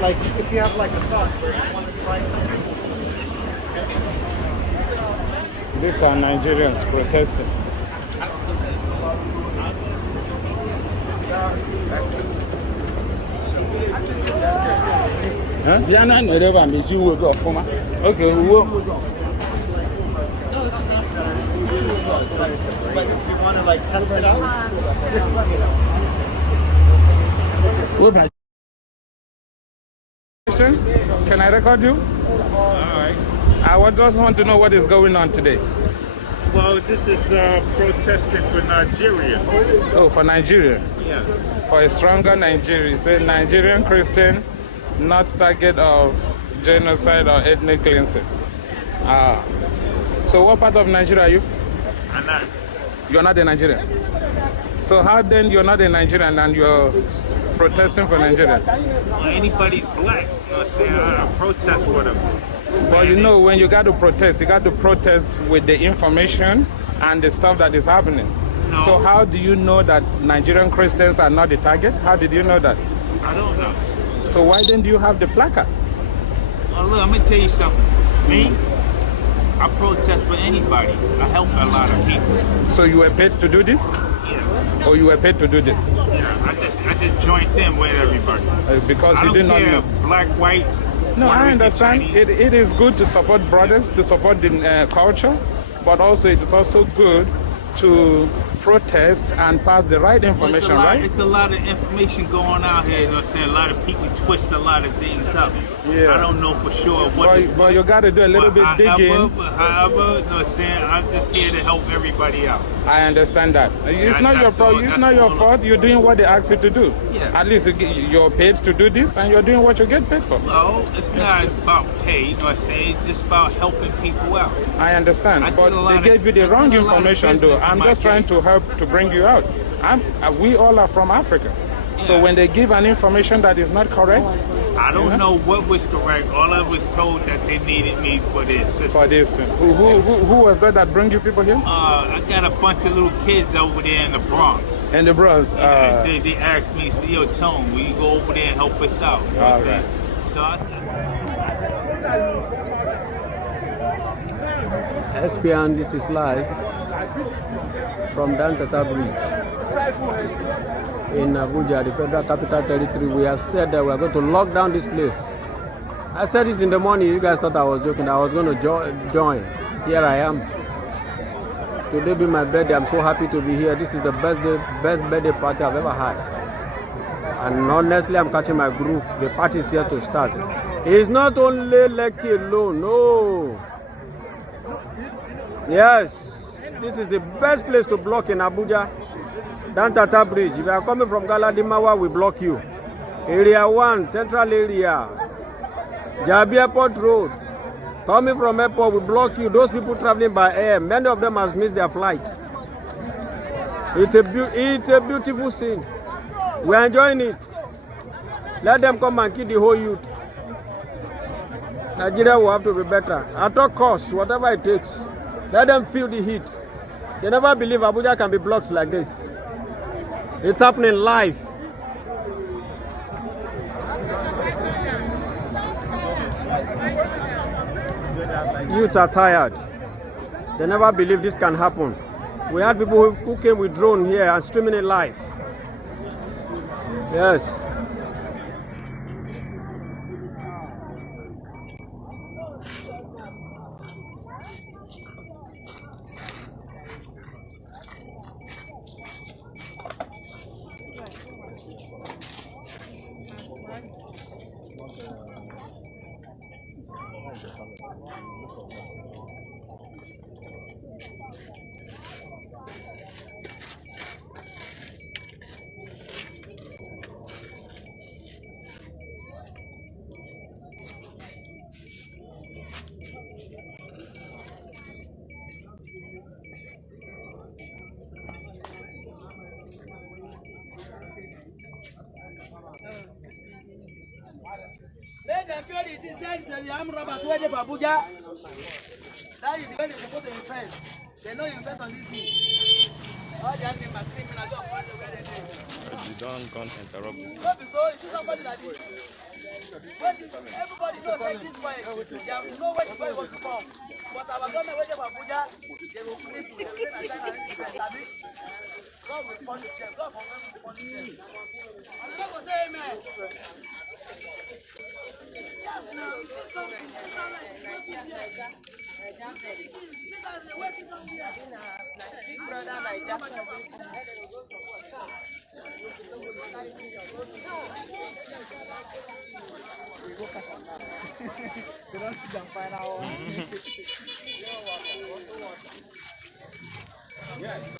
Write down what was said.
like if you have like a thought where you want to try something. These are Nigerians protesting. Huh? Okay, we will. But if you want to like test it out, just let me know. Can I record you? Alright. I just want to know what is going on today. Well, this is protesting for Nigeria. Oh, for Nigeria? Yeah. For a stronger Nigeria. Say Nigerian Christian, not target of genocide or ethnic cleansing. So what part of Nigeria are you? I'm not. You're not a Nigerian. So how then you're not a Nigerian and you're protesting for Nigeria? Well, anybody's black, you know what I'm saying? I protest for them. But you know, when you got to protest with the information and the stuff that is happening. No. So how do you know that Nigerian Christians are not the target? How did you know that? I don't know. So why then do you have the placard? Well, look, I'm going to tell you something. Me, I protest for anybody. I help a lot of people. So you were paid to do this? Yeah. Or you were paid to do this? Yeah, I just joined in with everybody. Because you did not know. Black, white. No, I understand. It is good to support brothers, to support the culture, but also it is also good to protest and pass the right information, right? It's a lot of information going out here, you know what I'm saying? A lot of people twist a lot of things up. Yeah. I don't know for sure but you got to do a little bit digging. However, you know what I'm saying? I'm just here to help everybody out. I understand that. It's not your problem. It's not your fault. You're doing what they ask you to do. Yeah. At least you're paid to do this, and you're doing what you get paid for. No, it's not about pay. You know what I'm saying? It's just about helping people out. I understand, but they gave you the wrong information, though. I'm just trying to help to bring you out. We all are from Africa, so when they give an information that is not correct, I don't know what was correct. All I was told that they needed me for this. For this. Who was that bring you people here? I got a bunch of little kids over there in the Bronx. In the Bronx? They asked me, yo, Tone, will you go over there and help us out? You know all right. So I said... SPN, this is live from Dantata Bridge in Abuja, the Federal Capital Territory. We have said that we are going to lock down this place. I said it in the morning. You guys thought I was joking. I was going to join. Here I am. Today be my birthday. I'm so happy to be here. This is the best birthday party I've ever had. And honestly, I'm catching my groove. The party is here to start. It's not only Lekki alone. No. Yes, this is the best place to block in Abuja. Dantata Bridge. If you are coming from Galadimawa, we block you. Area 1, Central Area. Jabi Airport Road. Coming from airport, we block you. Those people traveling by air, many of them has missed their flight. It's a beautiful scene. We are enjoying it. Let them come and kill the whole youth. Nigeria will have to be better. At all costs, whatever it takes. Let them feel the heat. They never believe Abuja can be blocked like this. It's happening live. Youths are tired. They never believe this can happen. We had people who came with drone here and streaming it live. Yes. The armed robbers were there for Abuja. That is where they're supposed to invest. They know you invest on this thing. All the other criminals don't want to where they live. You don't interrupt this. So, you see somebody like this. Everybody knows say this boy, they have no way the boy wants to come. But our government waiting for Abuja, they will please to them. God will punish them. God will punish them. And the Lord will say amen. Yes, now, you see something. Big brother Naija. They don't see them final one. Yeah.